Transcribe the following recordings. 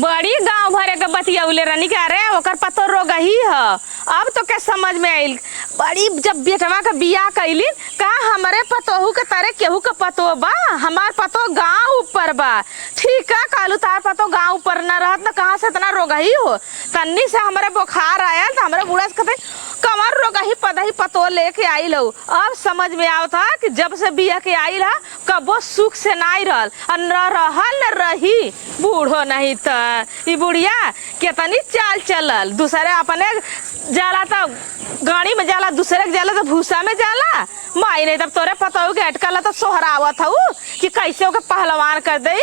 बड़ी गांव भरे के बतियौले रहनी के अरे ओकर पतो रोगही ह। अब तो क्या समझ में आइल। बड़ी जब बेटवा का बियाह कैली का हमरे पतोहू के तरह केहू के पतो बा। हमार पतो गांव ऊपर बा। ठीक है कालू तार पतो गांव ऊपर न रहत न कहां से इतना रोगही हो। तन्नी से हमरे बुखार आयल तो हमरे बूढ़ा से कहते कमर रोगही पदही पतो लेके आइल हो। अब समझ में आवत था कि जब से बिया के आइल है कबो सुख से नहीं रहल और न रहल न रही बूढ़ो नहीं था। ई बुढ़िया केतनी चाल चलल दूसरे अपने जाला तो गाड़ी में जाला दूसरे के जाला तो भूसा में जाला। माई नहीं तब तोरे पता हो कि अटकल तो सोहरावत हूँ कि कैसे ओके पहलवान कर दई।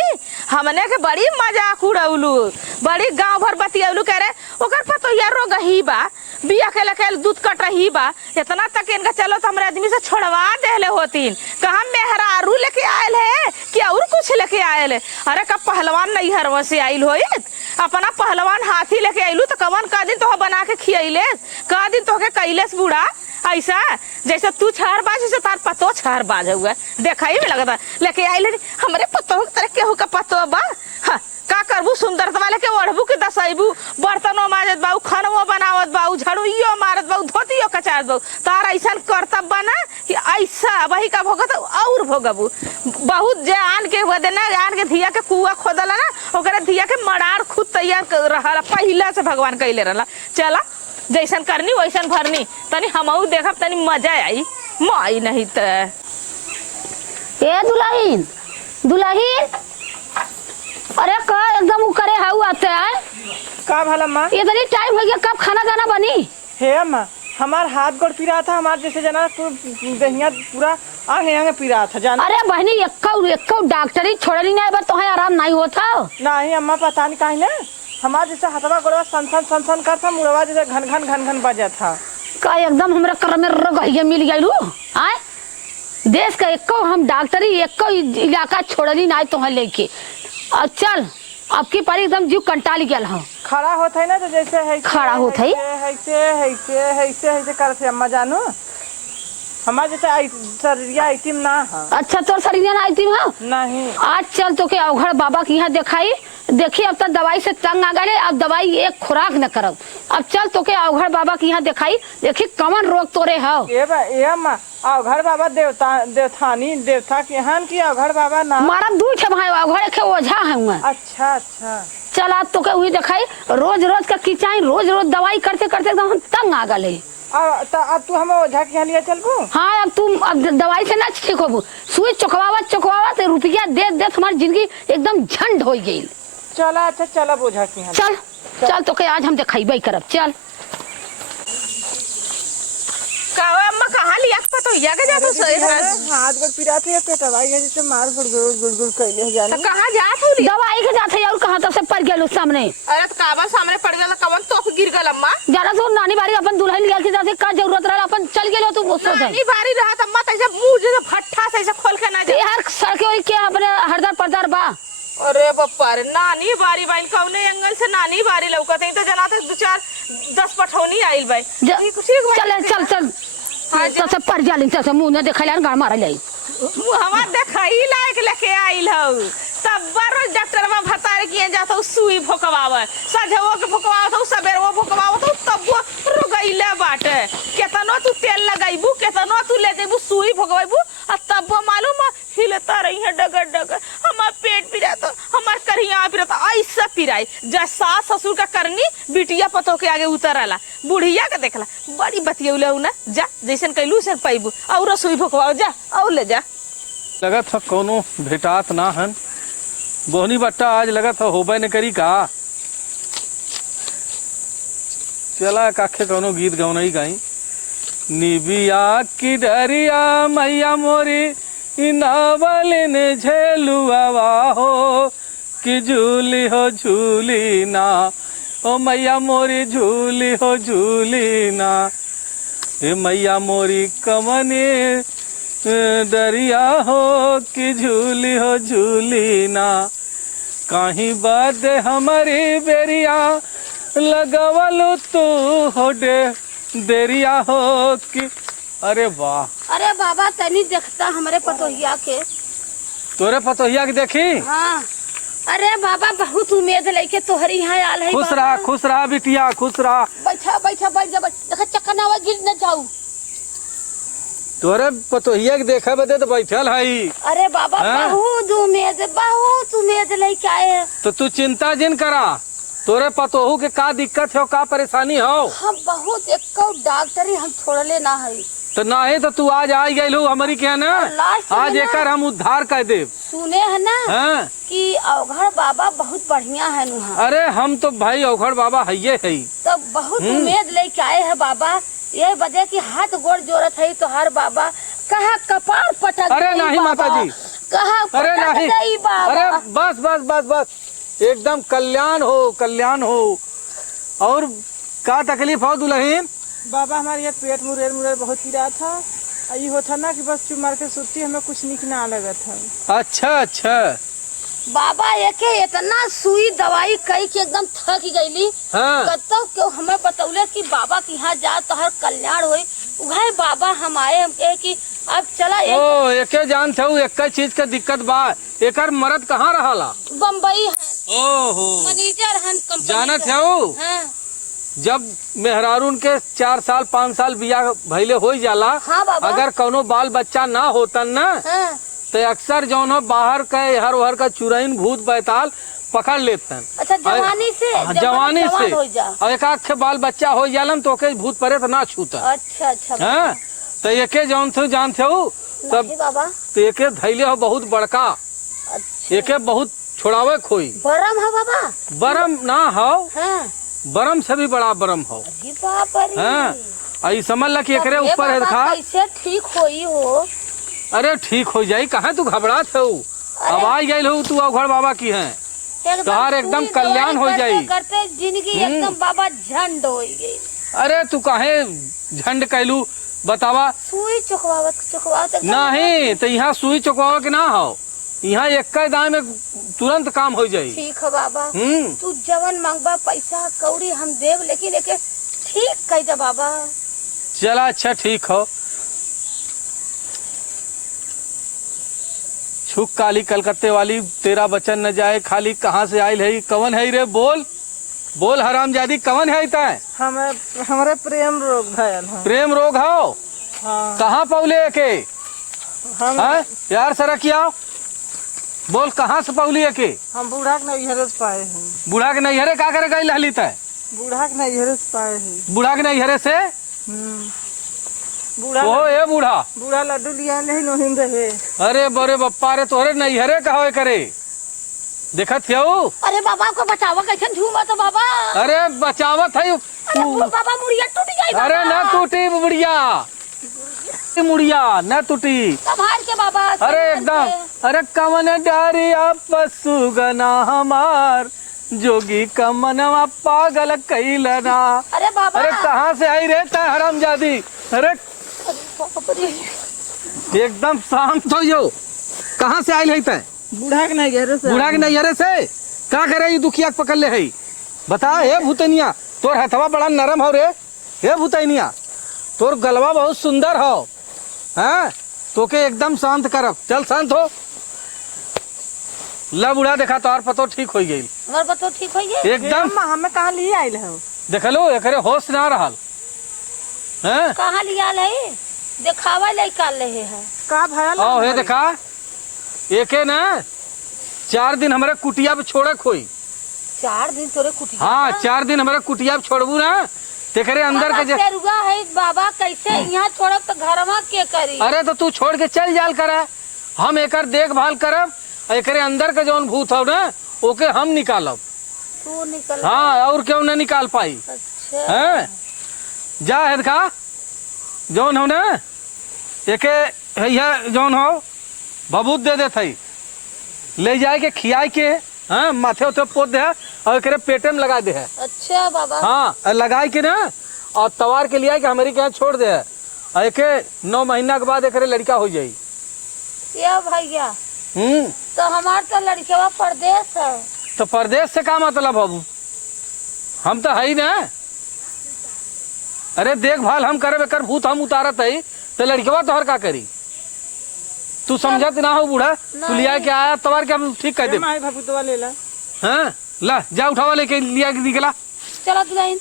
हमने के बड़ी मजाक उड़ौलू बड़ी गांव भर बतियौलू कह रहे ओकर पतो यार रोगही बा बिया के लके दूध कट रही बा इतना तक इनका चलो तो हमारे आदमी से छोड़वा देले होतीन। कहा मेहरारू लेके आयल है कि और कुछ लेके आयल है। अरे कब पहलवान नहीं हरवा से आइल हो अपना पहलवान हाथी लेके आइलू तो कवन का दिन तो बना के खियले का दिन तो के कैलेस बूढ़ा ऐसा जैसे तू छहर बाज जैसे तार पतो छहर बाज हुआ देखा ही में लगता लेके आइले हमरे पतो तरह केहू का पतो बा। हाँ, का करबू सुंदरता वाले के ओढ़बू के दसैबू बर्तनों माजत बाऊ खानवो बनावत बाऊ झाड़ूइयो मारत बाऊ धोतियो कचारत बाऊ तार ऐसा कर्तव्य बना कि ऐसा वही का भोगत और भोगबू बहुत जे आन के बदे ना आन के धिया के कुआ खोदल ना ओकरे धिया के मड़ार खुद तैयार रहला पहला से भगवान कैले रहला। चला जैसन करनी वैसन भरनी तनी हमऊ देखब तनी मजा आई माई नहीं त ए दुल्हन दुल्हन अरे का एकदम करे हाउ आते हैं का भला माँ इतनी टाइम हो गया कब खाना दाना बनी हे माँ हमार हाथ गोड़ पी रहा था हमारे जैसे जना दहिया पूरा आगे आगे पी रहा था जाना। अरे बहनी एक्को डॉक्टरी छोड़नी नहीं बस तुम्हें आराम नहीं होता नहीं अम्मा पता नहीं काहे ना हमारे जैसे हथवा गोड़वा सन करता मुड़वा जैसे घन घन बजा था का एकदम हमरा कर में रोगहिया मिल गइलू आय देश का एक्को हम डॉक्टरी एक्को इलाका छोड़नी नहीं तुम्हें लेके अब चल अब की पारी एकदम जीव कंटाल गया हो खड़ा होता है ना तो जैसे है खड़ा होता है ऐसे करते अम्मा जानो हमारे जैसे शरीरिया आइटम ना है। अच्छा तोर शरीरिया ना आइटम है नहीं आज चल तो के अवघड़ बाबा के यहाँ दिखाई देखी अब तक दवाई से तंग आ गए अब दवाई एक खुराक न करब अब चल तो के अवघड़ बाबा के यहाँ दिखाई देखी कमन रोग तोरे हो ये अम्मा अवघड़ बाबा देवता के यहाँ की अवघड़ बाबा ना मारा दूर छे भाई अवघड़ के ओझा है। अच्छा चल आज तो के वही दिखाई रोज का किचाई रोज दवाई करते करते एकदम हम तंग आ गए। अब तू हमें ओझा के यहाँ लिया चलबू। हाँ अब तुम अब दवाई से ना ठीक होबू सुई चुकवावत रुपया दे हमारी जिंदगी एकदम झंड हो गई। चला अच्छा चला ओझा के यहाँ चल तो के आज हम दिखाई करब चल अम्मा कहाँ लिया पतो या के जातो हाथ गोड़ पिरा थे पेटवाई है जैसे मार गुड़ कैले जाने कहाँ जात हो दवाई के जाते और कहाँ तो से पड़ गेलू सामने। अरे काबा सामने पड़ गया कवन तो गिर गल अम्मा जरा तो नानी बारी अपन दुल्हन लिया के जाते का जरूरत रहा अपन चल गेलो तू सोच नानी बारी रहा अम्मा तैसे मुंह जैसे फट्टा से ऐसे खोल के ना जा यार सड़के वही क्या अपने हरदर पर्दर बा। अरे बप्पा रे नानी बारी बाइन कौने एंगल से नानी बारी लौकत है तो जना तक 2-4-10 पठौनी आइल भाई चल तो से पर जालिन से मुंह न देखैला गाड़ मार ले मुहवा देखई लायक लेके आइल हौ तब रोज डॉक्टर में भतार किए जातो सुई भोकवावे सझवो के भोकवावत सबेरवो भोकवावत तब वो रोगइले बाटे केतनो तू तेल लगाइबू केतनो तू ले जेबू सुई भोकवाइबू आ तब वो मालूम हिलता रही है डगर हमार पेट पिराता हमार करिया पिराता ऐसा पिराई जै सास ससुर का करनी बिटिया पतो के आगे उतरला बुढ़िया के देखला बड़ी बतियौले ना जा जैसन कैलू से पाइबू और सुई भोकवाओ जा और ले जा लगत है कोनो भेटात ना हन बोहनी बट्टा आज लगत है होबे न करी का चला काखे कोनो गीत गौनई गाई निबिया की डरिया मैया मोरी इनावलिन झेलुआ हो कि झूली हो झूली ना ओ मैया मोरी झूली हो झूली ना हे मैया मोरी कमनी डरिया हो कि झूली हो झूली ना कहीं बाद हमारी बेरिया लगवलू तू हो देरिया हो कि अरे वाह अरे बाबा तनी देखता हमारे पतोहिया के तोरे पतोहिया के देखी हाँ अरे बाबा बहुत उम्मीद लेके तोहरी यहाँ आल है खुश रहा बिटिया, खुश रहा। बैठा बैठा बैठ जा, देखा चक्कर ना गिर न जाऊ। तोरे पतोहिया के देखा बदे तो बैठल है। अरे बाबा बहुत उम्मीद लेके आए हैं। तो तू चिंता जिन करा, तोरे पतोहू के का दिक्कत हो, का परेशानी हो? हम बहुत एक डॉक्टरी हम छोड़ले ना है। तो नहीं तो तू आज आ गई हमारी क्या ना, आज एकर हम उद्धार कर दे। सुने है ना हाँ? कि अवघड़ बाबा बहुत बढ़िया है नुहा। अरे हम तो भाई अवघड़ बाबा है ही। तो बहुत उम्मीद लेके आए हैं बाबा, ये बदे की हाथ गोड़ जोड़त है तो हर बाबा कहा कपार पटक। अरे नहीं माता जी, कहा अरे नहीं बाबा। अरे बस बस बस बस एकदम कल्याण हो, कल्याण हो। और का तकलीफ हो दुल्हन? बाबा हमारे ये पेट मुरेर मुरेर बहुत पीड़ा था। ये होता ना कि बस चुप मार के सोती, हमें कुछ निक ना लगा था। अच्छा बाबा एके इतना सुई दवाई कई के एकदम थक गईली। हाँ। कतो क्यों हमें बतौले कि बाबा के यहाँ जा तो हर कल्याण होई। उहे बाबा हम आए, हम कहे कि अब चला ओ एके जान थे एक चीज का दिक्कत बा, एकर मरद कहाँ रहाला? बम्बई है। ओहो मैनेजर हम कंपनी जानत है। हाँ। जब मेहरारून के 4 साल 5 साल बियाह भइले हो जाला, हाँ बाबा। अगर कोनो बाल बच्चा ना होतन ना, हाँ। तो अक्सर जौन हो बाहर के हर वहर का चुरैन भूत बैताल पकड़ लेतन। अच्छा जवानी से जवानी से हो जा। और एक आख बाल बच्चा हो जालन तो के भूत परे तो ना छूता। अच्छा हाँ? तो एके जौन थे जानते हो तब बाबा, तो एके धैले हो बहुत बड़का। अच्छा। एके बहुत छोड़ावे खोई। बरम है बाबा? बरम ना हो। हाँ। बरम से भी बड़ा बरम हो। हाँ, आई समझ ला कि एकरे ऊपर है खा। कैसे ठीक होई हो? अरे ठीक हो जाई, कहाँ तू घबरात हो? अब आ गई हो तू अवघड़ बाबा की है, तोहार एकदम कल्याण हो जाई। करते जिंदगी एकदम बाबा झंड हो गई। अरे तू काहे झंड कैलू बतावा? सुई चुकवावत नहीं तो यहाँ सुई चुकवावा के ना हो, यहाँ एक दाम में तुरंत काम हो जाई। ठीक है बाबा, तू जवन मांगबा पैसा कौड़ी हम देव, लेकिन ठीक कह दे बाबा। चला अच्छा ठीक हो। छुक काली कलकत्ते वाली, तेरा बचन न जाए खाली, कहाँ से आयल है? कवन है रे? बोल बोल हरामजादी, कवन है? तय हमारे प्रेम रोग भयल है। प्रेम रोग हो? हाँ। कहाँ पौले के? हम यार सरा किया बोल, कहाँ से पौली के? हम बूढ़ा के नैहरे से पाए हैं। बूढ़ा के नैहरे का करे गई लहली तय? बूढ़ा के नैहरे से पाए हैं। बूढ़ा के नैहरे से? बूढ़ा ओ ए बूढ़ा, बूढ़ा लड्डू लिया नहीं नोहिन रहे। अरे बड़े बप्पा रे, तोहरे नैहरे कहा करे देखत हो? अरे बाबा को बचावा, कैसे झूमा तो बाबा। अरे बचावत है बाबा, मुड़िया टूट गई। अरे न टूटी मुड़िया न टूटी। संभाल के बाबा। अरे एकदम, अरे कमन डारिया पशु गना हमार, जोगी कमनवा पागल कैलना। अरे बाबा, अरे कहाँ से आई रहता है हरामजादी? अरे एकदम शांत हो जो, कहाँ से आई है? बूढ़ा के नैहरे से। बूढ़ा के नैहरे से का करे? ये दुखिया पकड़ ले है। बता हे भूतनिया, तोर हथवा बड़ा नरम हो रे। हे भूतनिया, तोर गलवा बहुत सुंदर हो। हाँ, तो के एकदम शांत करब। चल शांत हो। ला बूढ़ा देखा तोहार पतो ठीक हो गई। हमार पतो ठीक हो गई एकदम। हमें कहाँ लिए आयल है? देखलो एकरे होश ना रहल। हैं? कहाँ लिया ले? दिखावा ले काल ले है। का भयल? आओ हे देखा, एके ना 4 दिन हमारे कुटिया पे छोड़े खोई। 4 दिन तोरे कुटिया? हाँ, 4 दिन हमारे कुटिया पे छोड़बू ना, तेरे अंदर के रुआ है बाबा, कैसे यहाँ छोड़ब तो घरवा के करी? अरे तो तू छोड़ के चल जाल करा, हम एकर देखभाल करब। एकरे अंदर के जौन भूत हो ना, ओके हम निकालब। तू निकल? हाँ, और क्यों न निकाल पाई? अच्छा हैं? जा है देखा, जौन हो ना एके जौन हो बबूत दे दे थई, ले जाए के खियाई के, हाँ माथे उथे पोत दे और एकरे पेटे में लगा दे है। अच्छा बाबा। हाँ, लगाई के ना और तवार के लिए हमारी के यहाँ छोड़ दे है। और एके 9 महीना के बाद एकरे लड़का हो जाई। या भैया, तो हमार तो लड़केवा परदेश है। तो परदेश से का मतलब बाबू? हम तो है ही ना। अरे देखभाल हम करे, बेकर भूत हम उतारत है, तो लड़केवा तो हर का करी? तू समझत ना हो बूढ़ा, तू लिया के आया तवार के हम ठीक कर दे। माई भभूतवा लेला। हाँ ला जा उठावा लेके लिया के निकला। चलो दुल्हन।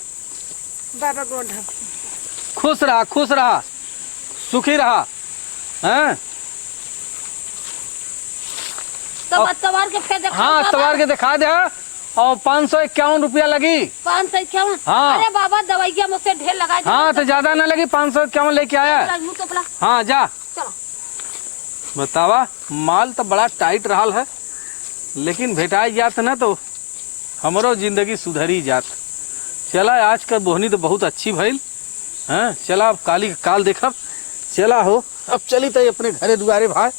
बाबा गोढ़ा खुश रहा सुखी रहा। हाँ तब तवार के फेंक दे। हाँ तवार के दिखा दे। और 551 रुपया लगी। 551। हाँ। अरे बाबा दवाइया मुझसे ढेर लगा। हाँ तो ज्यादा ना लगी, 551 लेके आया। हाँ जा। चलो बतावा माल तो बड़ा टाइट रहा है, लेकिन भेटाई जात ना तो हमरो जिंदगी सुधरी जात। चला आज का बोहनी तो बहुत अच्छी भइल। हाँ चला अब काली काल देखब। चला हो अब चली तो अपने घरे दुआरे भाई।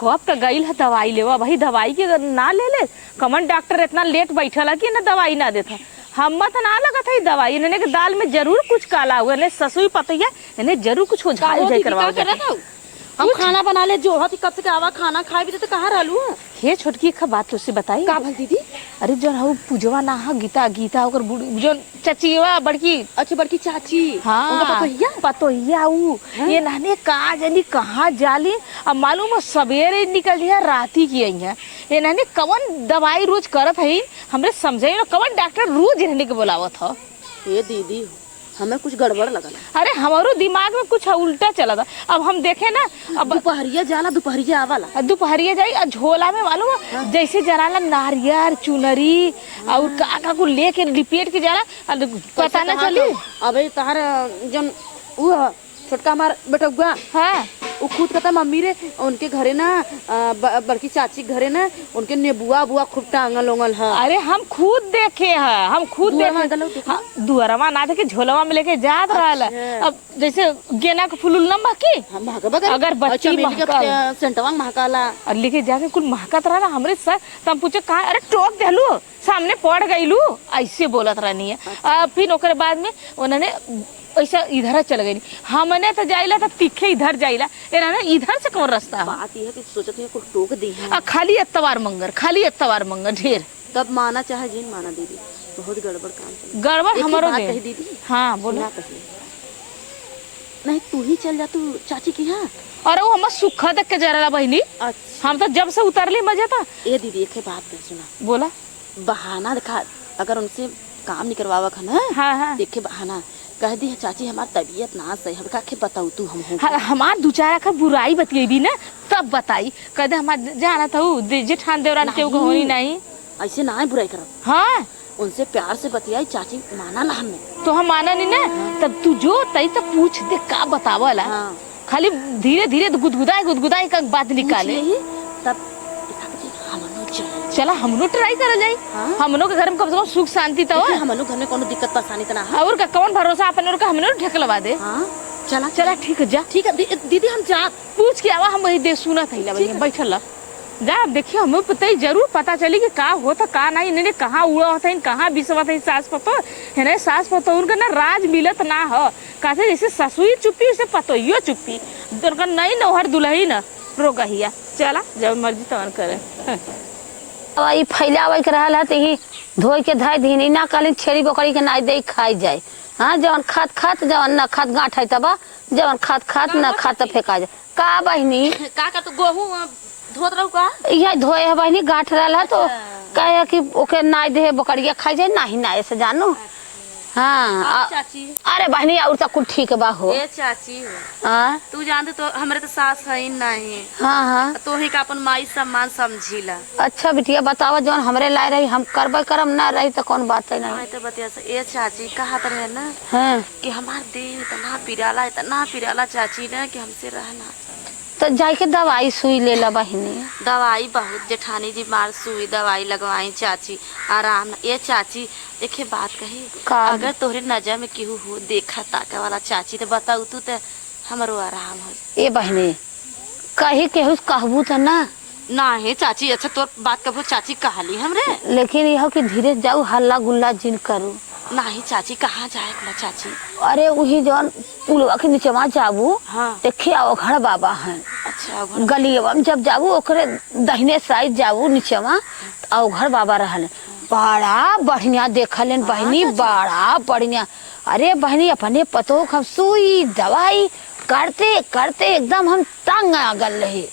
कब का गईल है दवाई लेवा भाई, दवाई के ना ले ले कमन डॉक्टर इतना लेट बैठल है कि ना दवाई ना देता। हम तो ना लगा था दवाई इन्हें के दाल में जरूर कुछ काला हुआ, इन्हें ससुई पतैया इन्हें जरूर कुछ हो जाए करवा। हम खाना बना ले जो होती कब से आवा खाना खाए भी तो कहाँ रहलू। हे छोटकी का बात तुझसे बताई का भल दीदी। अरे जो हो पूजवा ना हा गीता ओकर जो चचिवा बड़की। अच्छी बड़की चाची। हाँ पतोहिया ऊ ये नहने कहा जानी कहाँ जाली। अब मालूम है सवेरे निकल दिया राती की आई है। ये नहने कवन दवाई रोज करत है हमरे समझे ना, कवन डॉक्टर रोज इन्हें के बुलावत है। ये दीदी हमें कुछ गड़बड़ लगल। अरे हमारो दिमाग में कुछ उल्टा चला था। अब हम देखे ना अब दोपहरिया जाला दोपहरिया आवाला। दोपहरिया जाई और झोला में मालूम है जैसे जराला नारियल चुनरी और का को लेके लिपेट के जाला पता ना चली। अबे तार जन वो छोटका हमार बेटा हुआ। हाँ वो खुद कहता मम्मी रे उनके घरे ना बड़की चाची घरे ना उनके नेबुआ बुआ खूब टांगल ओंगल है। अरे हम खुद देखे हैं, हम खुद देखे। दुअरवा ना देखे झोलवा में लेके जात रहल। अब जैसे गेना के फूल लंबा की अगर बच्ची सेंटवा महकाला और लेके जाके कुल महकत रहा हमरे सर तब पूछे कहा अरे टोक देलू सामने पड़ गईलू ऐसे बोलत रहनी है। फिर ओकरे बाद में उन्होंने ऐसा इधर चल गई। हमने तो जाइला तो तीखे इधर जाइला इधर से कौन रास्ता है। बात ये है कि सोचत है कुछ टोक दी है। खाली एतवार मंगर ढेर तब माना चाहे जिन माना दीदी बहुत गड़बड़ काम गड़बड़ हमारो कही दीदी। हाँ बोला नहीं तू ही चल जा तू चाची की। हाँ अरे वो हम सुखा देख के जरा बहनी। अच्छा हम तो जब से उतरली मजा था। ये दीदी एक बात कर सुना। बोला बहाना दिखा अगर उनसे काम नहीं करवावा ना। हाँ देखे बहाना कह दी है चाची हमार तबीयत ना सही हम का बताऊ तू हम हमार दू चार का बुराई बतिएबी ना तब बताई कदे हमार जाना था जेठान देवरान के होनी नहीं ऐसे ना बुराई कर। हाँ उनसे प्यार से बतियाई चाची माना ना हमें तो हम माना नहीं ना। तब तू जो तई तो पूछ दे का बतावला। हाँ। खाली धीरे धीरे गुदगुदाई का बात निकाले तब चला हमनो ट्राई कर जाई। हाँ? हमनो के घर में कम से कम सुख शांति तो है। हमनो घर में कोनो दिक्कत परेशानी तो ना है। और का कौन भरोसा अपन और का हमनो ढकलवा दे। हाँ चला चला ठीक है जा। ठीक है दीदी हम जा पूछ के आवा हम वही दे सुना थैला बहन बैठल जा। देखिए हमें पता ही जरूर पता चली कि का होता का नहीं इन्हें कहाँ उड़ा होता है कहाँ बिसवा था सास पतो है सास पतो उनका ना राज मिलत ना हो कहते जैसे ससुई चुप्पी उसे पतोइयो चुप्पी उनका नहीं नौहर दुल्ही न रोगहिया। चला जब मर्जी तवन करे। ई फैलावे के रहल है तो ही धोई के धाय दी ना काली छेड़ी बकरी के नाई दे खाई जाए। हाँ जवन खात जवन ना खात गांठ है तबा जवन खात ना खात फेंका जाए। का बहनी का तो गेहूं धोत रहू का यह धोए है बहनी गांठ रहल है तो कहे कि ओके नाई दे बकरिया खाई जाए नहीं ना ऐसे जानू। हाँ चाची अरे बहनी और तक कुछ ठीक बा हो। ए चाची हाँ तू जानते तो हमारे तो सास है नहीं। हाँ तो ही का अपन माई सम्मान समझीला। अच्छा बिटिया बतावा जौन हमरे लाए रही हम करबे करम ना रही तो कौन बात है मैं नहीं। तो बतिया से ए चाची कहा तो रहे ना हाँ कि हमार देह इतना पिराला चाची ना कि हमसे रहना। तो जाके दवाई सुई ले ला बहनी। दवाई बहुत जेठानी जी मार सुई दवाई लगवाई चाची आराम ना। ये चाची देखे बात कही का? अगर तोहरे नजर में केहू हो देखा ताके वाला चाची तो बताऊ तू तो हमारो आराम हो। ए बहनी कही केहू कहबू तो ना नहीं चाची अच्छा तोर बात कबो चाची कहली हमरे। लेकिन यह कि धीरे जाऊ हल्ला गुल्ला जिन करू। नहीं चाची कहाँ जाए बोला चाची। अरे वही जौन पुलवा के नीचे जाबू हाँ देखे अवघड़ बाबा है। अच्छा गलियवा में जब जाबू ओकरे दहिने साइड जाबू नीचेवा अवघड़ बाबा रहल बड़ा बढ़िया देखलन बहनी बड़ा बढ़िया। अरे बहनी अपने पतो हम सुई दवाई करते करते एकदम हम तंग आ गल रहे।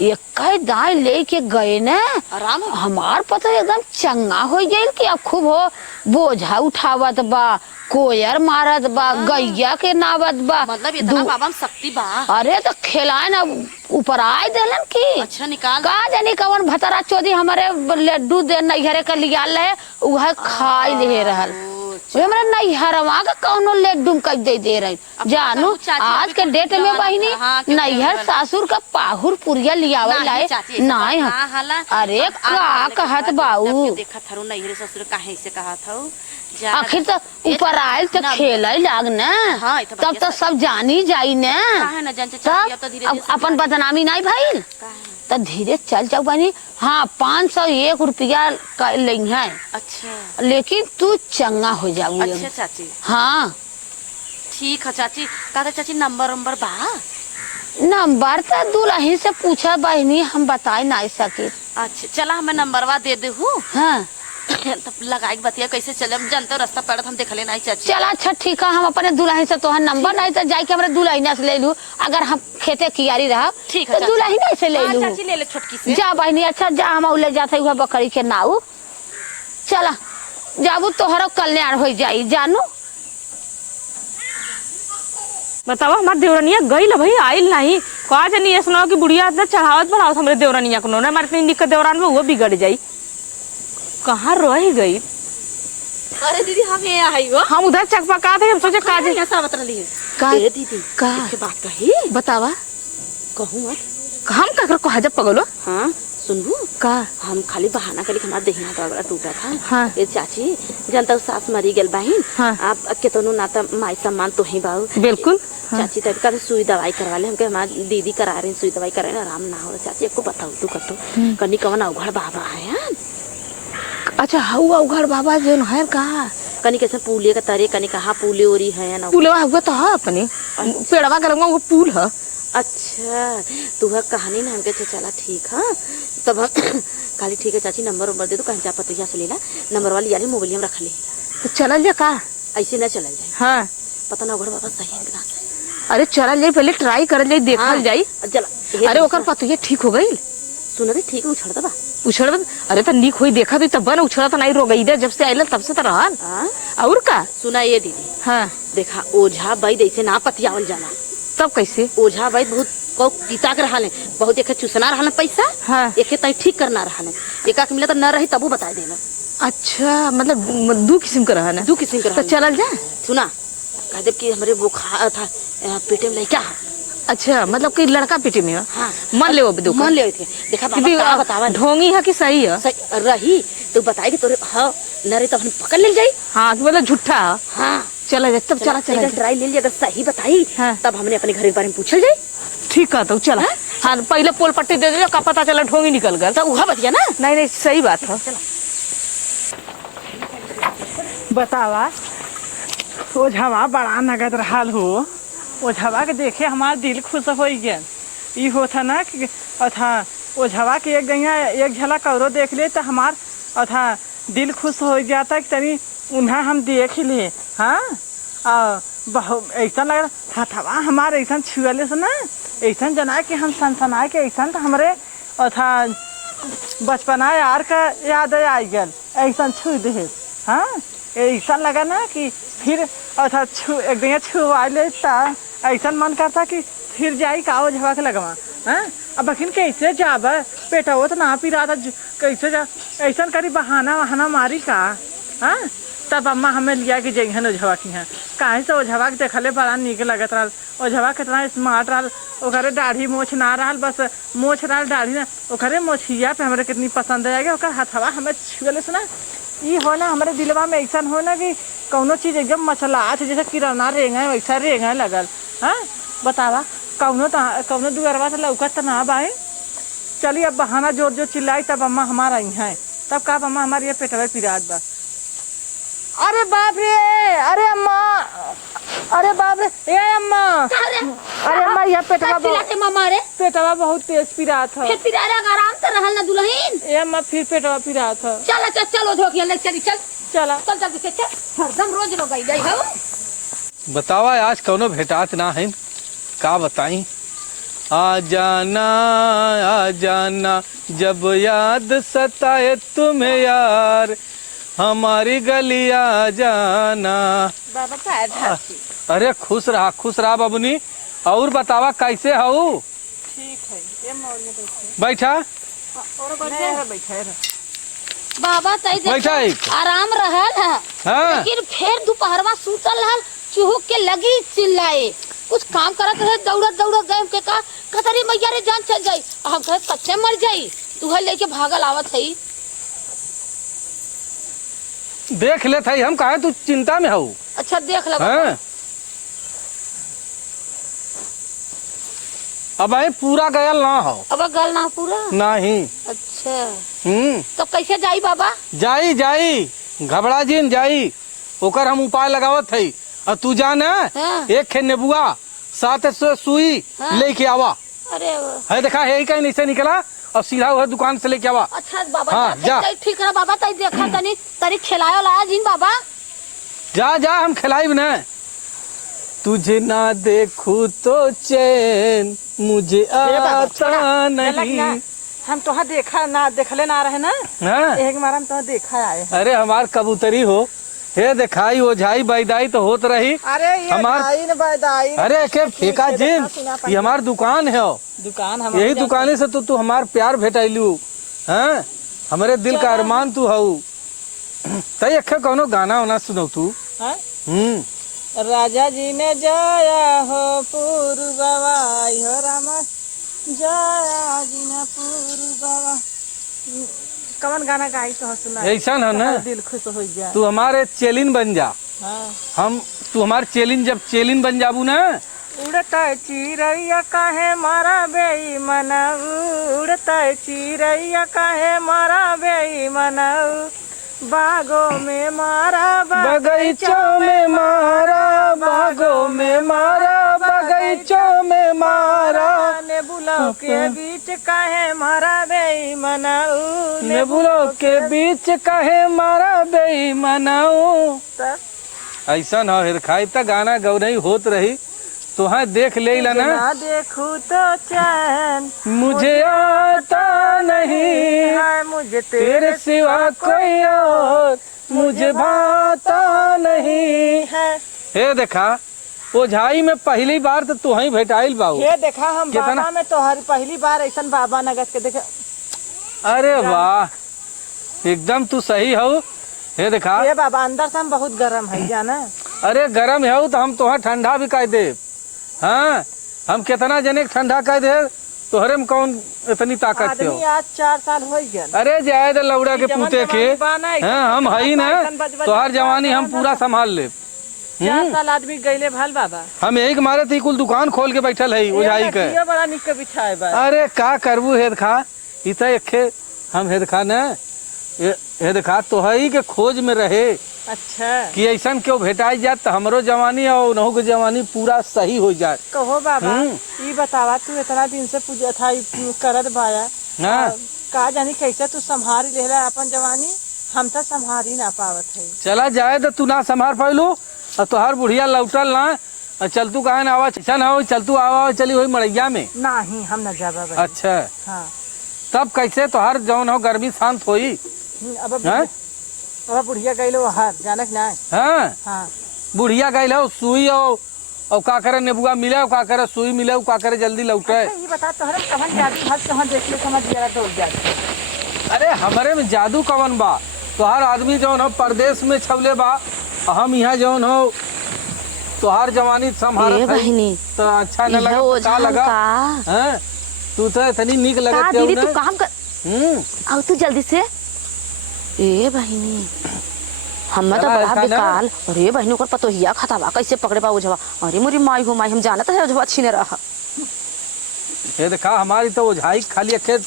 एक दाई लेके गए न आराम है। हमार पता एकदम चंगा हो गई कि अब खूब हो बोझा उठावत बा कोयर मारत बा गैया के नावत बा मतलब इतना बाबा में शक्ति बा। अरे तो खिलाए ना ऊपर आए देलन की अच्छा निकाल का जानी कवन भतरा चोदी हमारे लड्डू दे नैहरे का लिया है वह खाई ले रहल वे हमरा नैहरवा का कौनो लड्डू का दे रही जानू आज के डेट में बहिनी नैहर सासुर का पाहुर पुरिया लियावे लाए नहीं अरे का कहत बाऊ देखा थारू नैहरे ससुर काहे से कहा था आखिर तो ऊपर आयल तो खेले लाग न हाँ, तब तो सब जानी जाई न तब अपन बदनामी नहीं भाई तो धीरे चल जाओ बनी। हाँ 501 रुपया लेंगे है। अच्छा लेकिन तू चंगा हो जाऊ। अच्छा चाची हाँ ठीक है चाची। कहते चाची नंबर बा नंबर तो दुल्ही से पूछा बहनी हम बताए नहीं सके। अच्छा चला हमें नंबरवा दे दे हूँ। हाँ तब लगाई बतिया कैसे चले हम जानते रास्ता पड़त हम देख ले नहीं चाची। चला अच्छा ठीक है हम अपने दुल्ही से तोहर नंबर नहीं तो जाके हमारे दुल्ही से ले लू अगर हम खेते कियारी रहा ठीक है तो दुल्ही से ले लू। चाची ले ले छोटकी से जा बहनी अच्छा जा हम ले जाते हुआ बकरी के नाऊ चला जाबू तोहरो कल्याण हो जाई जानू। बतावा हमार देवरनिया गई भाई आइल नहीं कहा जानी ये सुनाओ कि बुढ़िया इतना चढ़ावत बढ़ावत हमरे देवरनिया को ना हमारे इतनी निकट देवरान में वो बिगड़ जाई कहाँ रह गई। अरे दीदी हम ये आई हो हम उधर चकपका थे हम सोचे काजे कैसा बता रही है का दीदी का के बात कही बतावा कहूँ हम ककर को हजब पगलो। हाँ सुनबू का हम खाली बहाना करी हमारा देहिया बड़ा टूटा था। हाँ। ये चाची जनता सास मरी गल बहन। हाँ। आप केतनो नाता माई सम्मान तो ही बाऊ बिल्कुल। हाँ। चाची तब का सुई दवाई करवा ले हमके हमारी दीदी करा रही सुई दवाई करा रहे आराम ना हो चाची को बताऊ तू कतो कनी कवन अवघड़ बाबा है। अच्छा हुआ उघड़ बाबा जो है कहा कनी कैसे पुलिया का तरे कनी कहाँ पुली ओरी है ना पुलवा हुआ तो है अपने पेड़वा करूंगा वो पुल है। अच्छा तू कहानी ना हमके चला ठीक है तब हम खाली ठीक है चाची नंबर दे दो कहीं जा पतिया से लेला नंबर वाली यारी मोबाइल में रख ले तो चल जा का ऐसे ना चल जाए। हाँ पता ना उघड़ बाबा सही है ना अरे चल जाई पहले ट्राई कर जाई देखल जाई। चला अरे ओकर पतुया ठीक हो गई सुन रे ठीक है उछड़ दबा उछड़ अरे तो नीक हुई देखा भी तब ना उछड़ा तो नहीं रोग इधर जब से आइल तब से तो रहन और का सुना ये दीदी। हाँ देखा ओझा वैद ऐसे ना पतियावल जाला तब कैसे ओझा वैद बहुत पिता के रहले बहुत एक चुसना रहले पैसा। हाँ। एक तई ठीक करना रहले एक मिला तो न रही तबू बता देना। अच्छा मतलब दो किस्म का रहन दो किस्म का तो चल जा। सुना कह दे कि हमरे बुखार था पेटे में लइका है। अच्छा मतलब कि लड़का पेटे में है। हाँ। मन ले वो भी मन ले थे देखा बाबा बतावा ढोंगी है कि सही है सही रही तो बताएगी तोरे हाँ न रही तो हम पकड़ ले जाई। हाँ कि मतलब झूठा है। हाँ चला जा तब चला चला ट्राई ले लिया अगर सही बताई हाँ। तब हमने अपने घर के बारे में पूछल जाई। ठीक है तो चला। हाँ पहले पोल पट्टी दे दे का पता चला ढोंगी निकल गया तो वह बतिया ना नहीं सही बात है। बतावा ओझवा बड़ा नगद रहल हो ओझवा के देखे हमार दिल खुश हो गया। ई होता ना कि अथा ओझवा के एक गैया एक झलक औरो देख ले तो हमार अथा दिल खुश हो जाता कि तनी उन्हें हम देख ले। हाँ ऐसा लग रहा हथवा हमार ऐसा छुअले से ना ऐसा जना कि हम सनसनाए के ऐसा तो हमारे अथा बचपना यार का याद आई गल ऐसा छू दे। हाँ ऐसा लगा ना कि फिर अथा एक दिन छुआ लेता ऐसा मन करता कि फिर जाई का ओझवा के लगवा। हाँ अब बखिन कैसे जाब पेटा वो तो ना पिरा था कैसे जा ऐसा करी बहाना वहाना मारी का। हाँ तब अम्मा हमें लिया कि जइहन ओझवा की हैं काहे से ओझवा के देखले बड़ा नीक लगत रहल ओझवा कितना स्मार्ट रहल ओकरे दाढ़ी मोछ ना रहल बस मोछ रहल दाढ़ी ना ओकरे मोछिया पे हमरे कितनी पसंद आएगा ओकर हथवा हमें छुअले से ना ई हो ना हमारे दिलवा में ऐसा हो ना कि कौनो चीज एकदम मचलात जैसे किराना रेंगा वैसा रेंगा लगल। हाँ बतावा कौनो दुअरवा से लौकत तो ना बाए चलिए अब बहाना जोर जोर चिल्लाई तब अम्मा हमारा आई है तब का अम्मा हमारी ये पेटवा पिरात बा। अरे बाप रे अरे अम्मा अरे बाप रे ए अम्मा अरे अम्मा ये पेटवा बहुत तेज पिरात है। फिर पिरारा आराम से रहल ना दुल्हन ए अम्मा फिर पेटवा पिरात है। चल चल चलो धोके ले चल चल चला चल जल्दी से चल हरदम रोज रो गई हो। बतावा आज कौनो भेटात ना है का बताई आ जाना जब याद सताए तुम्हें यार, हमारी गली आ जाना। बाबा पैर धरती। अरे खुश रहा बाबूनी। और बतावा कैसे हऊ? ठीक है ये मौलिक बैठा बैठे बाबा तई बैठा एक। आराम रहल है, हाँ लेकिन फिर दोपहरवा सुतल रहल, चूहक के लगी चिल्लाए। कुछ काम करत रहे, दौड़त गए के का कतरी मैया रे जान चल जाई, हम कहे कच्चे मर जाई, तुहर लेके भागल आवत है। देख ले थई, हम कहे तू चिंता में हऊ। अच्छा देख लो। हाँ? अब आई पूरा गयल ना हो। अब गल ना पूरा नहीं। अच्छा हम्म, तो कैसे जाई बाबा? जाई घबरा जिन जाई, ओकर हम उपाय लगावत हई। और तू जान हाँ। एक खे नेबुआ साथ सुई हाँ। लेके आवा। अरे है देखा है कहीं नीचे निकला और सीधा वह दुकान से लेके आवा। अच्छा बाबा हाँ, जा। ठीक है बाबा, तई देखा तनी तरी खिलायो लाया जिन बाबा। जा हम खिलाइब न। तुझे ना देखूं तो चैन मुझे आता नहीं। हम तोहा देखा ना देखले ना रहे ना, हाँ? एक बार हम तोहा देखा आए। अरे हमार कबूतरी हो, हे दिखाई ओझाई बैदाई तो होत रही। अरे ये हमार- दाई न बदाई। अरे के फेंका जिन, ये हमार दुकान है। दुकान हम यही दुकाने से तू हमार प्यार भेटैलू। हाँ हमारे दिल का अरमान तू हऊ। तई अखे कौनो गाना वाना सुनौ तू। राजा जी ने जाया हो पूर्ववा, हो रामा जाया जी ने पूर्ववा। कौन गाना गाई तो सुना? ऐसा है ना, दिल खुश हो गया। तू हमारे चेलिन बन जा। हाँ। तू हमारे चेलिन, जब चेलिन बन जाबू ना। उड़ता चिड़ैया काहे मारा बेईमान, उड़ता चिड़ैया काहे मारा बेईमान, बागों में मारा बगीचों में मारा, बागों में मारा, बगीचों में मारा, नेबुलों के बीच काहे मारा बेईमान, नेबुलों के बीच काहे मारा बेईमानऊ। ऐसा न हो खाई त गाना गौरई होत रही तो हाँ देख ले ना। ना देखूं तो चैन मुझे आता नहीं है, मुझे तेरे सिवा कोई और मुझे भाता नहीं है। हे देखा ओझाई में पहली बार तो तू ही भेटाइल बाबू। ये देखा हम कितना- बाबा में तोहरी पहली बार ऐसा बाबा नगद के देखे। अरे वाह एकदम तू सही हो। हे देखा ये बाबा अंदर से हम बहुत गर्म है जाना। अरे गरम है तो हम तोहर ठंडा भी कह दे। हाँ हम कितना जने के ठंडा कह दे, तोहरे में कौन इतनी ताकत से हो। आदमी आज 4 साल हो गया। अरे जाए दे लौड़ा के जवान पूते के। जवानी बाना है, हाँ हम हई ना, ऐसन बजबज तोहर जवानी हम बाना पूरा संभाल ले। 4 साल आदमी गईले भाल बाबा। हम यही के मारे थी कुल दुकान खोल के बैठल है ओझाई के। ये बड़ा निक के बिछाए बा। अरे का करबू हेद खा इत एखे हम हेद खा न हेद खा तो हई के खोज में रहे अच्छा कि ऐसा क्यों भेटाई जात तो हमरो जवानी और उनहु के जवानी पूरा सही हो जाए। कहो बाबा ये बतावा तू इतना दिन से पूजा था करत बाया, हाँ का जानी कैसे तू संभाल लेला अपन जवानी, हम तो संभाल ही ना पावत है। चला जाए तो तू ना संभाल पाइलू और तोहार बुढ़िया लौटल ना और चल तू कहे ना आवा ऐसा ना हो चल तू आवा चली हुई मड़ैया में। नहीं हम न जाबा बा। अच्छा हाँ तब कैसे तोहार जौन हो गर्मी शांत होई। अब बुढ़िया गईलो हार जानक ना। हाँ हाँ बुढ़िया गई हो सुई और का करे नेबुआ मिले और का करे सुई मिले और का करे जल्दी लौटे। ये बता तोहरे कवन जादू हाथ कहाँ देख ले समझ जरा दौड़ जाए। अरे हमारे में जादू कवन बा, तोहार आदमी जौन हो परदेश में छवले बा, हम यहाँ जौन हो तोहार जवानी संभारत बहिनी तो अच्छा न लगा तो का लगा। हाँ तू तो इतनी निक लगत दीदी तू काम कर आओ तू जल्दी से। ए बहिनी हम तो बड़ा बेकाल। अरे बहिनी ओकर पतोहिया खतावा कैसे पकड़े बा ओझवा। अरे मोरी माई हो माई हम जानत है ओझवा छीने रहा। ये देखा हमारी तो ओझाई खाली अखे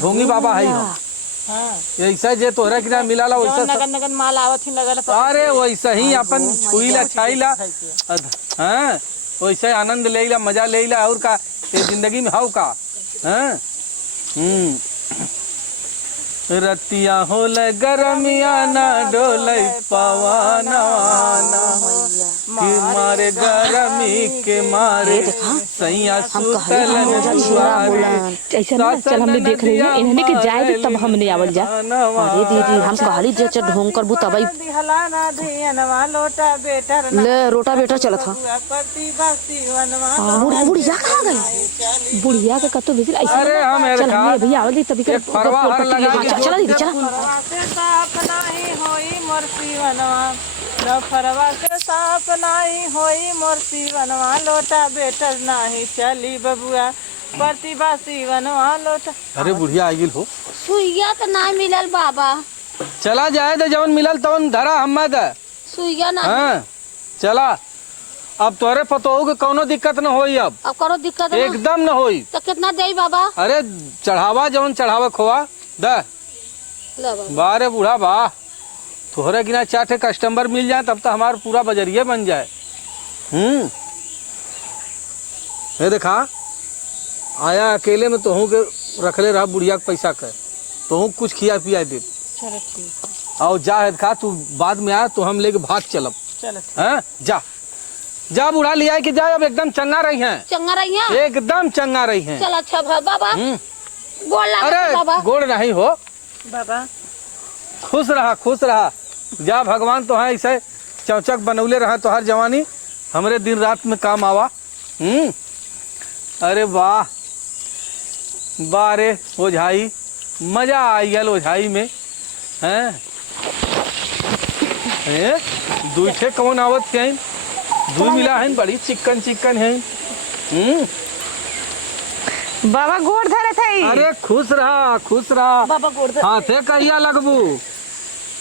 ढोंगी बाबा है हो। ऐसा जे तोहरा किना मिलाला वैसा नगन नगन माल आवत ही लगल। अरे वैसा ही अपन छुईला छाईला हाँ वैसे आनंद लेला मजा लेला और का ये जिंदगी में हाउ का। हाँ रतिया होल गरमिया ना डोले पवाना कि मारे गरमी के मारे ये देखा, सैया हम कहले सुतलन हम ओझा छिरा बोलन। ऐसा ना चल हमने देख रही है इन्होंने के जाए दे तब हमने आवल जा। अरे दीदी हम कहली जे ढोंग करबू तबई दिहला ना धियनवा लोटा बेटर ना ले रोटा बेटा चलत था। प्रतिभा सीवनवा बुढ़िया कहाँ गई? बुढ़िया के कतो भेजिल ऐसा अरे हम यार चल खा हमने भैया आवल दी तभी कर एक फरवा हर लगा हाँ, चला दीदी चला। से साफ नहीं होई मोर सीवनवा नफरवा से साफ नहीं होई मोर सीवनवा लोटा बेटर नहीं चली बबुआ प्रतिभा सीवनवा लोटा। अरे बुढ़िया आगिल हो सुइया तो ना मिलल बाबा, चला जाए तो जवन मिलल तवन धरा हम्मा द सुइया ना। हाँ चला अब तोरे पतोहू के कोनो दिक्कत न होई अब अब करो दिक्कत ना। एकदम न होई। तो कितना दे बाबा? अरे चढ़ावा जवन चढ़ावा खोआ द ला बाबा। बारे बूढ़ा बा तोहरे गिना 4 ठे कस्टमर मिल जाए तब तो हमारा पूरा बजरिया बन जाए। ये देखा आया अकेले में तोहू के रखले रहा बुढ़िया के पैसा के तोहू कुछ खिया पिया दे। चलो ठीक और जा है खा तू बाद में आ तो हम लेके भाग चलब। चलो हैं जा जा बूढ़ा लिया कि जा अब एकदम चंगा रही हैं चंगा रही है। एकदम चंगा रही हैं। चल अच्छा बाबा हम्म। गोड़ लगा अरे बाबा। गोड़ नहीं हो बाबा खुश रहा जा भगवान तो है ऐसे चौचक बनौले रहा तो हर जवानी हमरे दिन रात में काम आवा। अरे वाह वाह रे ओझाई मजा आई गल ओझाई में हैं। दुई ठे कौन आवत है दुई मिला है बड़ी चिकन है। बाबा गोड़ धरे थे। अरे खुश रहा बाबा गोड़ धर। हाथे कहिया लगबू।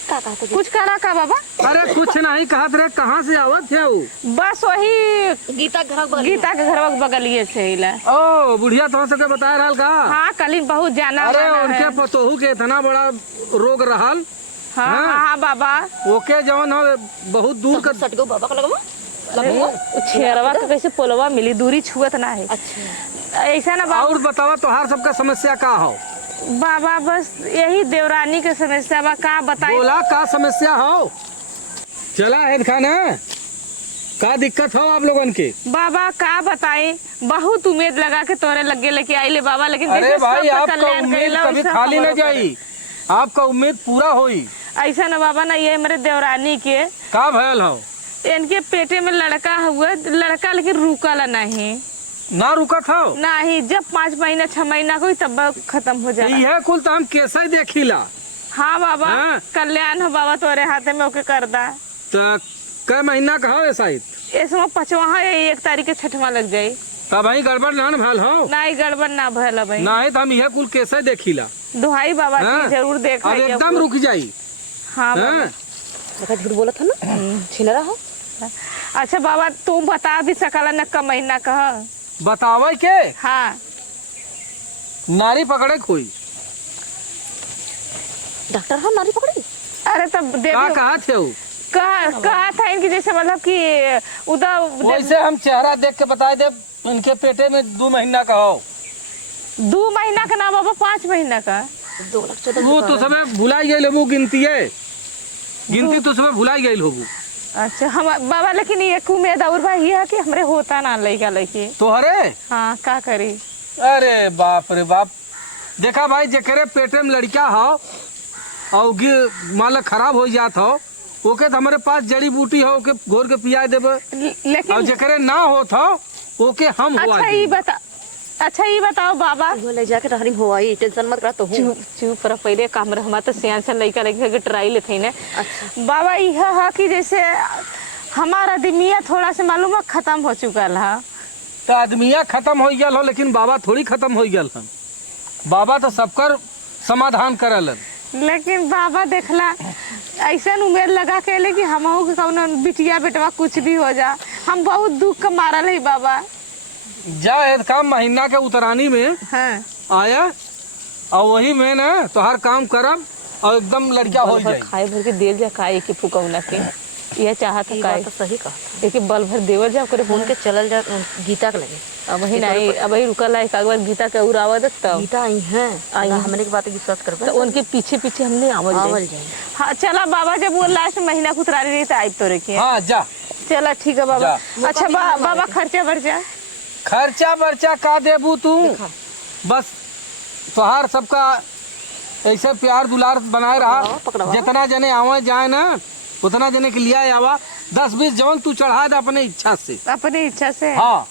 का कहते कुछ करा का बाबा? अरे कुछ नहीं कहत रे कहाँ से आवत है वो? बस वही गीता घर बगल में। गीता के घर बगलिए से हिला। ओ बुढ़िया तो सके बताए रहल का? हाँ कल बहुत जाना अरे माना उनके है। पतोहू के इतना बड़ा रोग रहल हाँ हाँ। हाँ हाँ बाबा ओके जवन हो बहुत दूर कर सट गो बाबा का लगवा। छेरवा के कैसे पोलवा मिली दूरी छुअत ना है। अच्छा ऐसा ना बाबा। और बतावा तोहार सबका समस्या का हो? बाबा बस यही देवरानी के समस्या बा का बताई। बोला का समस्या हो? चला है खाना का दिक्कत हो आप लोगन के? बाबा का बताई बहुत उम्मीद लगा के तोरे लगे लेके आइले बाबा लेकिन अरे जैसे भाई सबका आपका कल्याण उम्मीद करेला कभी वैसा खाली न हमरो जाई आपका उम्मीद पूरा होई। ऐसा ना बाबा ना ये मेरे देवरानी के का भयल हो? इनके पेटे में लड़का हुआ लड़का लेकिन रुकला नहीं ना रुकत हो? नहीं जब 5 महीना 6 महीना कोई तब खत्म हो जाए। यह कुल तो हम कैसे देखिला। हाँ बाबा हाँ। कल्याण हो बाबा तोरे हाथे में ओके कर दा। तो कै महीना का हो ऐसा? इसमें 5वां है 1 तारीख के 6वां लग जाये। तब भाई गड़बड़ ना भयल हो? नहीं गड़बड़ ना भला भाई नहीं तो हम यह कुल कैसे देखिला। दुहाई बाबा हाँ। की जरूर देख अब एकदम रुक जाई। हाँ बाबा। हाँ? देखा झूठ बोला था ना छिनरा हो। अच्छा बाबा तुम बता भी सकला न का महीना कह। बतावे के हाँ नारी पकड़े कोई डॉक्टर हम नारी पकड़ी। अरे तब दे का कहा थे वो? कहा था इनकी जैसे मतलब कि उधर वैसे हम चेहरा देख के बता दे इनके पेटे में 2 महीना का हो। 2 महीना का ना बाबा 5 महीना का। 2,14,000 वो तो समय भुलाई गई होबू गिनती तो समय भुलाई गई होबू। अच्छा हम बाबा लेकिन ये उम्मीद और भाई ये है कि हमरे होता ना लड़का लड़की। तोहरे हाँ का करी। अरे बाप रे बाप देखा भाई जेकरे पेटे में लड़का हो और मान लो खराब हो जात हो ओके तो हमारे पास जड़ी बूटी हो ओके घोर के पिया देबे और लेकिन जेकरे ना होत हो ओके हम हुआ अच्छा ये बताओ बाबा वो ले जाके रहरी होई टेंशन मत कर तो हूँ। चुप चुप रह पहले काम रह हमारा तो सियान सन लड़का लड़का के ट्राई लेते ना। अच्छा बाबा यह है कि जैसे हमारा दिमिया थोड़ा से मालूम है खत्म हो चुका है। तो आदमिया खत्म हो गया हो लेकिन बाबा थोड़ी खत्म हो गया हन। बाबा तो सबकर समाधान करलन। लेकिन बाबा देखला ऐसा उम्मीद लगा के ले कि हमहू के कौनो बिटिया बेटवा कुछ भी हो जा हम बहुत दुख का मारल है बाबा। जा काम महीना के उतरानी में हाँ आया और वही में ना तो हर काम करब और एकदम लड़का हो जाए। खाए भर के देल जा काहे के फुकौना के यह चाहत ये काहे बात तो सही कहा। देखिए बल भर देवल जा करे फोन के चलल जा गीता के लगे। अब वही नहीं अब वही रुकल है एक बार गीता के और आवाज तब गीता आई हैं आई हैं। हमने की बात विश्वास कर तो उनके पीछे पीछे हमने आवल आवल जाए। जाए। हाँ चला बाबा जब वो लास्ट महीना कुतरारी रही तो आई तो रे के। हाँ जा चला ठीक है बाबा। जा। अच्छा बाबा खर्चा बढ़ खर्चा बर्चा का देबू तू, बस तोहार सबका ऐसे प्यार दुलार बनाए रहा। जितना जने आवे जाए ना उतना जने के लिया आवा, 10-20 जवन तू चढ़ा दे अपने इच्छा से। अपनी इच्छा से। हाँ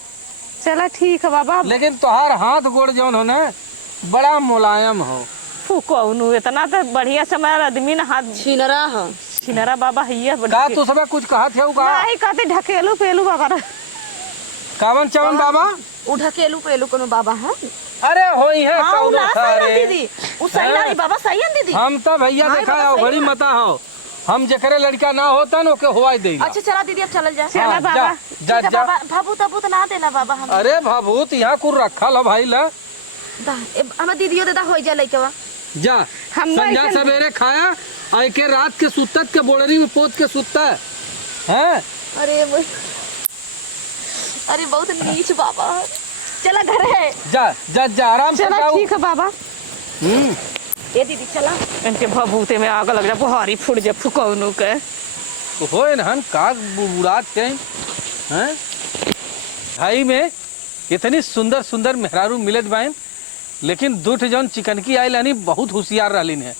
चला ठीक है बाबा। लेकिन तोहार हाथ गोड़ जवन हो ना बड़ा मुलायम हो। फूको इतना तो बढ़िया से हमारा आदमी ना हाथ छिनरा ह छिनरा बाबा हैया का तू सब कुछ कहत है का नहीं कहते ढकेलू पेलू बाबा रे। कावन चवन बाबा? उ ढकेलू पेलू कोनो बाबा है? अरे होई है हाँ उ कौनो ना सही ना थारे। दीदी, उ सही ना हाँ। रे बाबा, सही है दीदी। हम तो भैया हाँ, देखा बाबा हो सही बड़ी है। मता हो, हम जकरे लड़का ना होता ना ओके होवाई देगा। अच्छा चला दीदी अब चलल जाए। चला हाँ, बाबा। जा ठीक है जा। बाबा, भाबू तबू तो ना देना बाबा हम। अरे भाभूत यहाँ कुल रखल है भाई ला। हम दीदियो दादा हो जा लइकवा। जा हम संजा ऐसे- सवेरे खाया आई के रात के सुतत के बोड़री में पोत के सुतता है। अरे बहुत नीच बाबा। चला घर है। जा जा जा आराम से चला जाओ। ठीक है बाबा। ए दीदी चला। इनके भभूते में आग लग जा बुहारी फूट जा फुकौनू के। होए नहन का बुरात के हैं भाई में इतनी सुंदर सुंदर मेहरारू मिलत बाइन, लेकिन दूठ जौन चिकनकी आइल यानी बहुत होशियार रहलिन है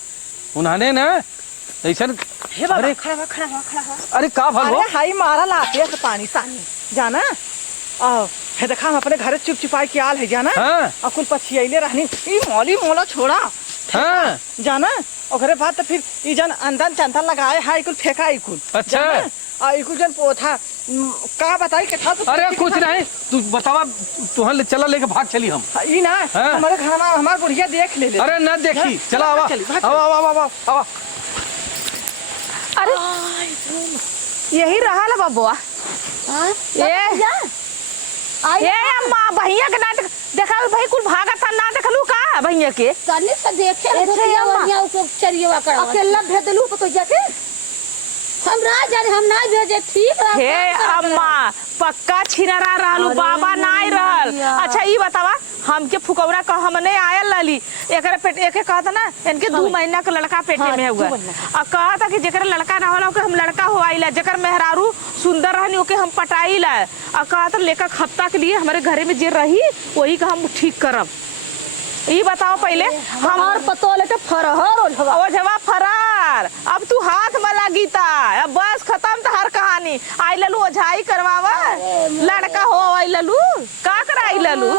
उन्होंने ना ऐसन। हे बाबा अरे खड़ा हुआ। अरे का भल हो? अरे हाई मारा लाते से पानी सानी जाना। आओ हे देखा हम अपने घरे चुप चुपाई के आल है जाना। हाँ अकुल पछियाइले रहनी ई मौली मोला छोड़ा हाँ जाना। ओकरे बाद तो फिर ई जन अंदर चंदन लगाए है इकुल फेंका इकुल। अच्छा। जाना? आ इकुल जन पोथा का बताई के था तो अरे कुछ नहीं, तू बतावा तुहन चला लेके भाग चली हम। ई ना हाँ। हमारे घर में हमार बुढ़िया देख ले। अरे न देखी, हाँ, चला आवा चली, भाग आवा आवा आवा आवा। अरे यही रहा ला बबुआ। ये अम्मा भैया के नाटक देखा भाई कुल भागा था ना देखलू का भैया के कनी से देखे बढ़िया उसको चरिया कर अकेला भेज देलू तो जाके हम ना जाने, हम ना भेजे ठीक रहा। हे अम्मा पक्का छिनरा रहलू बाबा नाई रहल। अच्छा ई बतावा हमके फुकौरा का हमने आयल लाली एकरे पेट एके कहता ना इनके 2 महीना का लड़का पेटे में हुआ आ कहता कि जेकर लड़का ना होला ओके हम लड़का हो आइला, जेकर मेहरारू सुंदर रहनी ओके हम पटाइला आ कहता लेकर हफ्ता के लिए हमारे घरे में जे रही वही का हम ठीक करब। ई बताओ पहले हमार पतो लेके फरहर ओझवा फरार। अब तू हाथ में लगीता अब बस खत्म तो हर कहानी। आई ललू ओझाई करवावा लड़का हो आई ललू का कराई ललू।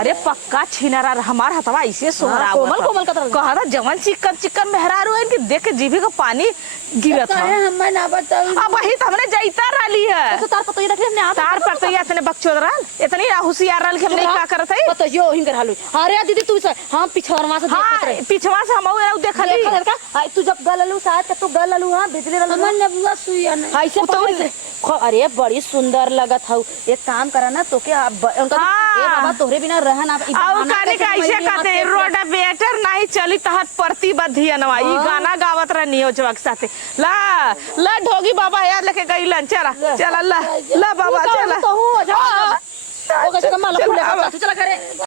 अरे पक्का छिनरा हमार हथवा ऐसे सोहरा कोमल कोमल कतर कहता जवन चिकन चिकन मेहरारू है इनके देख के जीभी का पानी गिरत है। हम ना बताऊ अब वही तो हमने जैता रही है तो तार पतो ये रखे हमने आप तार पर तो इतने बकचोद रहल इतनी होशियार रहल कि हम नहीं का करत है। पतो यो हिंगर हालू। अरे दीदी तू से हम पिछवारमा से देखत हाँ रहे पिछवा से हम देखली देखा लड़का हाय तू जब गललू साथ तू गललू हां बिजली रहलू हमन ने बुआ सुइया ने ऐसे पकड़ अरे बड़ी सुंदर लगत हौ। एक काम करा ना तो के उनका ए बाबा तोहरे बिना रह ना और काने का ऐसे कहते रोड बेटर नहीं चली तहत प्रतिबद्धियनवा ई गाना गावत रहनी हो जवाक साथे ला ला ढोगी बाबा याद लेके गईलन चला चला ला ला बाबा चला तो हो जा ओ कैसे कमाल चला करे